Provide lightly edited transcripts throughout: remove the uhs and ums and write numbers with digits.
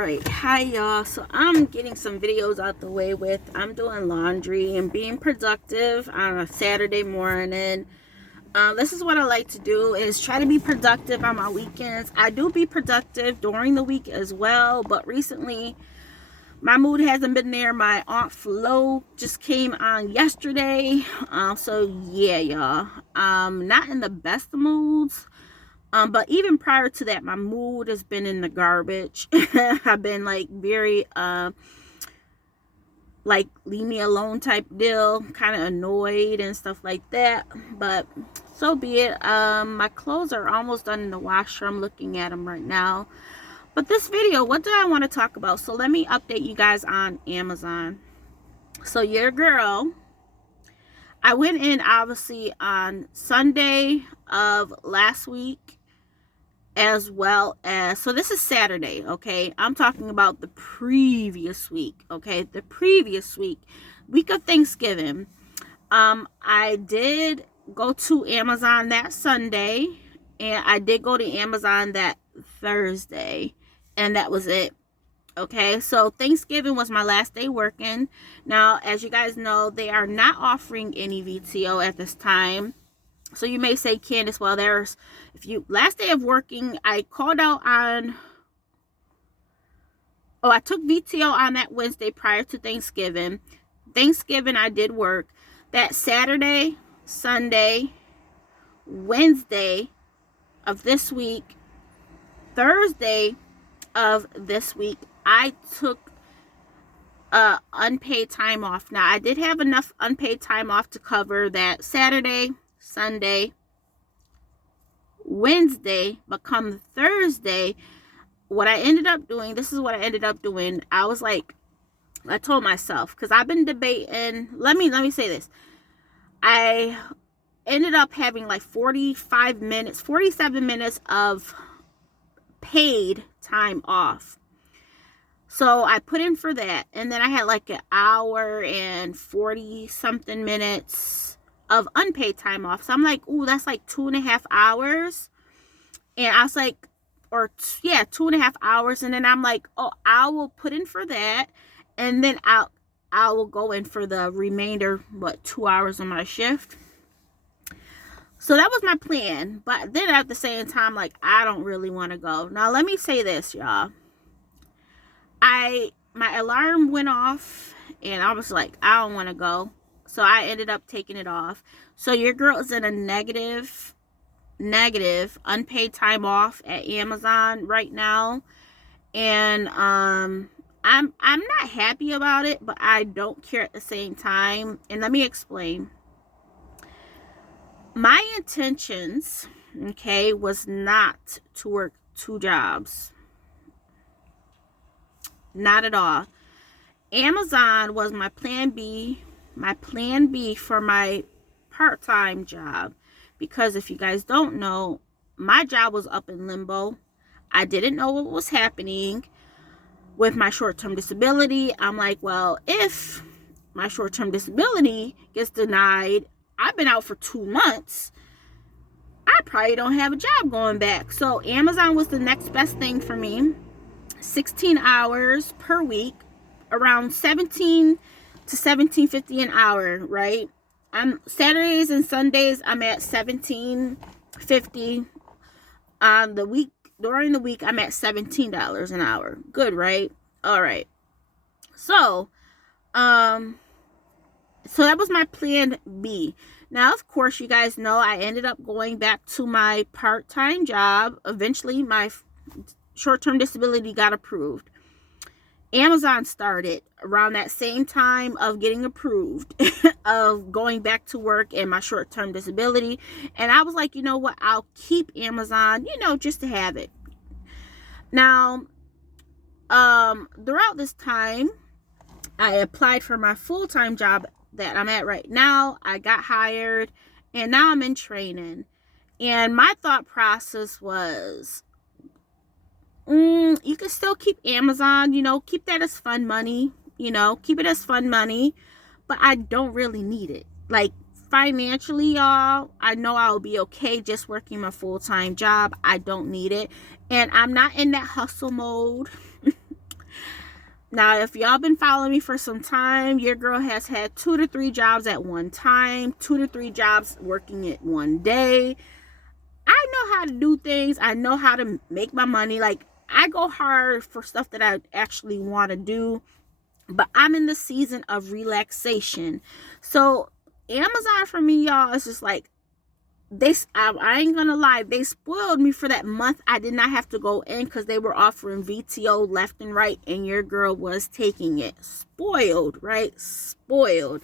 Alright, hi y'all. So I'm getting some videos out the way with. I'm doing laundry and being productive on a Saturday morning. This is what I like to do, is try to be productive on my weekends. I do be productive during the week as well, but recently my mood hasn't been there. My Aunt Flo just came on yesterday. So yeah, y'all. Not in the best of moods. But even prior to that, my mood has been in the garbage. I've been like very like leave me alone type deal, kind of annoyed and stuff like that. But so be it. My clothes are almost done in the washer. I'm looking at them right now. But this video, what do I want to talk about? So let me update you guys on Amazon. So your girl, I went in obviously on Sunday of last week, as well as, so this is Saturday, okay? I'm talking about the previous week, okay? The previous week of Thanksgiving. I did go to Amazon that Sunday, and I did go to Amazon that Thursday, and that was it. Okay, so Thanksgiving was my last day working. Now, as you guys know, they are not offering any VTO at this time. So you may say, Candace, well, there's, if you, last day of working, I called out on, I took VTO on that Wednesday prior to Thanksgiving. Thanksgiving, I did work. That Saturday, Sunday, Wednesday of this week, Thursday of this week, I took unpaid time off. Now, I did have enough unpaid time off to cover that Saturday, Sunday, Wednesday, but come Thursday, what I ended up doing, this is what I ended up doing. I was like, I told myself, because I've been debating, let me say this. I ended up having like 47 minutes of paid time off. So I put in for that, and then I had like an hour and 40 something minutes of unpaid time off. So I'm like, ooh, that's like 2.5 hours. And I was like, 2.5 hours. And then I'm like, oh, I will put in for that, and then I will go in for the remainder, 2 hours on my shift. So that was my plan. But then at the same time, like, I don't really want to go. Now let me say this, y'all. My alarm went off, and I was like, I don't want to go. So I ended up taking it off. So your girl is in a negative unpaid time off at Amazon right now. And I'm not happy about it, but I don't care at the same time. And let me explain. My intentions, okay, was not to work 2 jobs. Not at all. Amazon was my plan B for my part-time job, because if you guys don't know, my job was up in limbo. I didn't know what was happening with my short-term disability. I'm like, well, if my short-term disability gets denied, I've been out for 2 months, I probably don't have a job going back. So Amazon was the next best thing for me. 16 hours per week, around 17 to 17.50 an hour, right? Saturdays and Sundays, I'm at 17.50. On the week, during the week, I'm at $17 an hour. Good, right? All right. So that was my plan B. Now, of course, you guys know I ended up going back to my part-time job. Eventually, my short-term disability got approved. Amazon started around that same time of getting approved of going back to work and my short-term disability. And I was like, you know what? I'll keep Amazon, just to have it. Now, throughout this time, I applied for my full-time job that I'm at right now. I got hired, and now I'm in training. And my thought process was, you can still keep Amazon, keep that as fun money, keep it as fun money, but I don't really need it. Like, financially, y'all, I know I'll be okay just working my full-time job. I don't need it. And I'm not in that hustle mode. Now, if y'all been following me for some time, your girl has had 2 to 3 jobs at one time, 2 to 3 jobs working it one day. I know how to do things. I know how to make my money. Like, I go hard for stuff that I actually want to do, but I'm in the season of relaxation. So Amazon for me, y'all, is just like, I ain't gonna lie, they spoiled me for that month. I did not have to go in because they were offering VTO left and right, and your girl was taking it. Spoiled, right? Spoiled.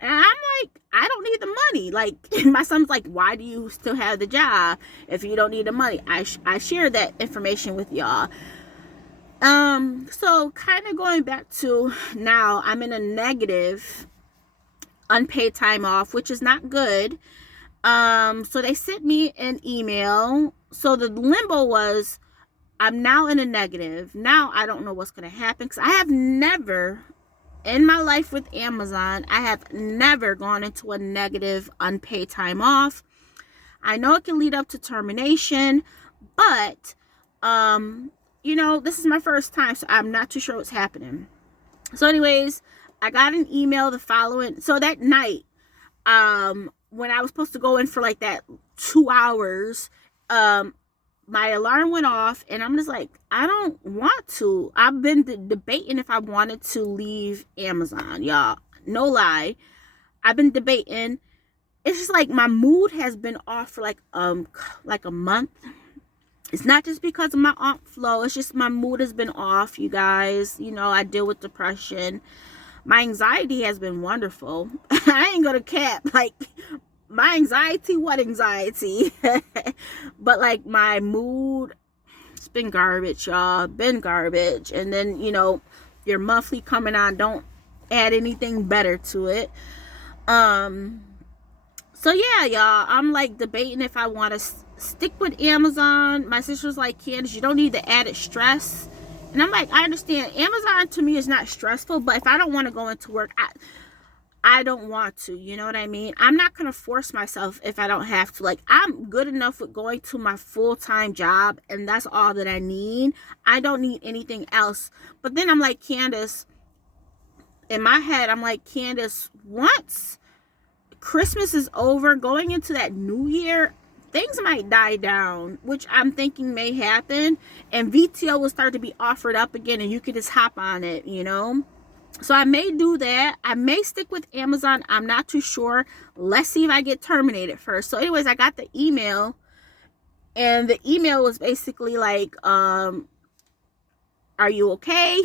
And I'm like, I don't need the money. Like, my son's like, why do you still have the job if you don't need the money? I share that information with y'all. So kind of going back to now, I'm in a negative unpaid time off, which is not good. So they sent me an email. So the limbo was, I'm now in a negative. Now I don't know what's going to happen, because I have never in my life with Amazon, I have never gone into a negative unpaid time off. I know it can lead up to termination, but, this is my first time, so I'm not too sure what's happening. So anyways, I got an email so that night, when I was supposed to go in for like that 2 hours, my alarm went off, and I'm just like, I don't want to. I've been debating if I wanted to leave Amazon, y'all. No lie. I've been debating. It's just like my mood has been off for like a month. It's not just because of my aunt Flo. It's just my mood has been off, you guys. I deal with depression. My anxiety has been wonderful. I ain't gonna cap. Like, my anxiety, what anxiety? But like my mood, it's been garbage, y'all. Been garbage. And then, your monthly coming on, don't add anything better to it. So yeah, y'all, I'm like debating if I want to stick with Amazon. My sister's like, Candace, you don't need the added stress. And I'm like, I understand. Amazon to me is not stressful, but if I don't want to go into work, I don't want to, you know what I mean? I'm not going to force myself if I don't have to. Like, I'm good enough with going to my full-time job, and that's all that I need. I don't need anything else. But then I'm like, Candace, in my head, I'm like, Candace, once Christmas is over, going into that new year, things might die down, which I'm thinking may happen, and VTO will start to be offered up again, and you could just hop on it, So I may do that. I may stick with Amazon. I'm not too sure. Let's see if I get terminated first. So anyways, I got the email, and the email was basically like, are you okay?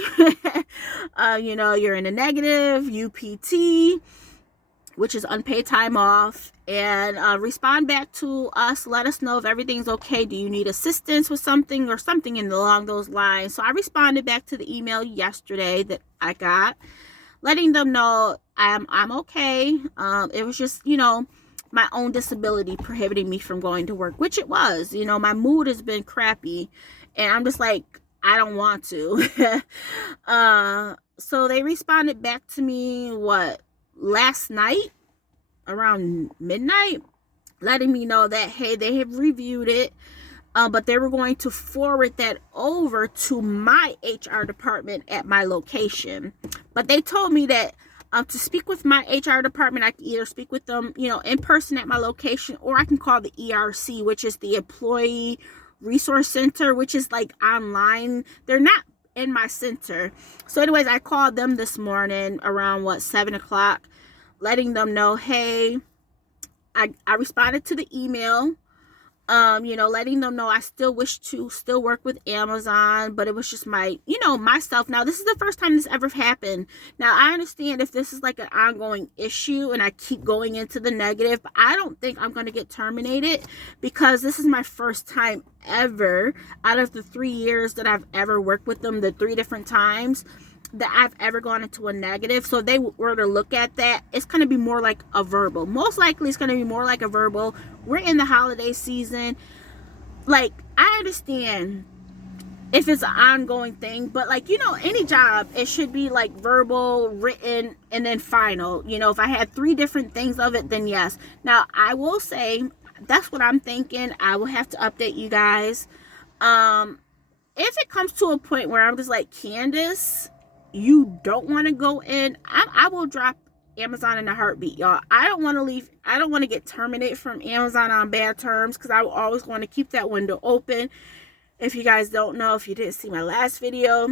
You're in a negative, UPT, which is unpaid time off, and respond back to us. Let us know if everything's okay. Do you need assistance with something or something along those lines? So I responded back to the email yesterday that I got, letting them know I'm okay. It was just, my own disability prohibiting me from going to work, which it was. My mood has been crappy, and I'm just like, I don't want to. So they responded back to me, last night around midnight, letting me know that, hey, they have reviewed it, but they were going to forward that over to my HR department at my location. But they told me that to speak with my HR department, I can either speak with them, in person at my location, or I can call the ERC, which is the Employee Resource Center, which is like online. They're not in my center. So anyways, I called them this morning around 7 o'clock, letting them know, hey, I responded to the email, letting them know I still wish to still work with Amazon, but it was just myself. Now, this is the first time this ever happened. Now, I understand if this is like an ongoing issue and I keep going into the negative, but I don't think I'm going to get terminated, because this is my first time ever out of the 3 years that I've ever worked with them, the 3 different times that I've ever gone into a negative. So if they were to look at that, it's going to be more like a verbal. Most likely it's going to be more like a verbal. We're in the holiday season. Like, I understand if it's an ongoing thing, but any job, it should be like verbal, written, and then final. If I had 3 different things of it, then yes. Now, I will say, that's what I'm thinking. I will have to update you guys. If it comes to a point where I'm just like, Candace, you don't want to go in, I will drop Amazon in a heartbeat, y'all. I don't want to get terminated from Amazon on bad terms, because I will always want to keep that window open. If you guys don't know, if you didn't see my last video,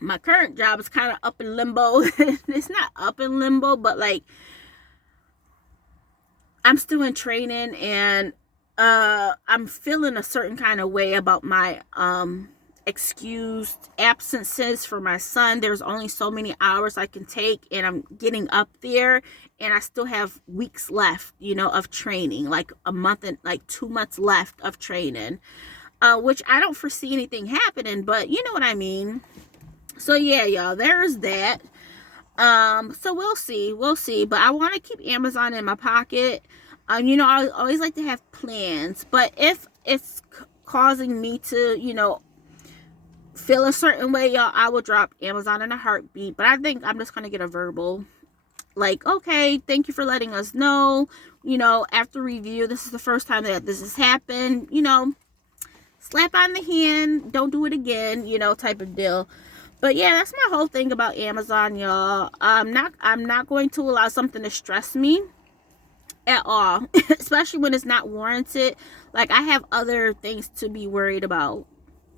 my current job is kind of up in limbo. It's not up in limbo, but like, I'm still in training, and I'm feeling a certain kind of way about my excused absences for my son. There's only so many hours I can take, and I'm getting up there, and I still have weeks left, you know, of training, like a month and like 2 months left of training, which I don't foresee anything happening, but you know what I mean. So yeah, y'all, there's that. So we'll see, but I want to keep Amazon in my pocket. You know, I always like to have plans, but if it's causing me to, you know, feel a certain way, y'all, I will drop Amazon in a heartbeat. But I think I'm just gonna get a verbal, like, okay, thank you for letting us know, you know, after review, this is the first time that this has happened, you know, slap on the hand, don't do it again, you know, type of deal. But yeah, that's my whole thing about Amazon, y'all. I'm not going to allow something to stress me at all, especially when it's not warranted. Like, I have other things to be worried about,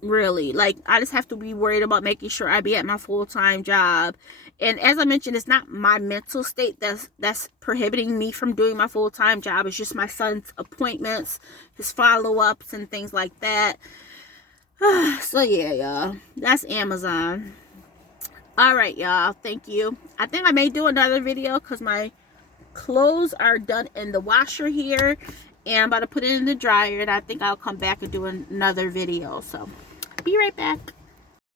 really. Like, I just have to be worried about making sure I be at my full-time job. And as I mentioned, it's not my mental state that's prohibiting me from doing my full-time job. It's just my son's appointments, his follow-ups, and things like that. So yeah, y'all, that's Amazon. All right, y'all, thank you. I think I may do another video because my clothes are done in the washer here, and I'm about to put it in the dryer, and I think I'll come back and do another video. So be right back.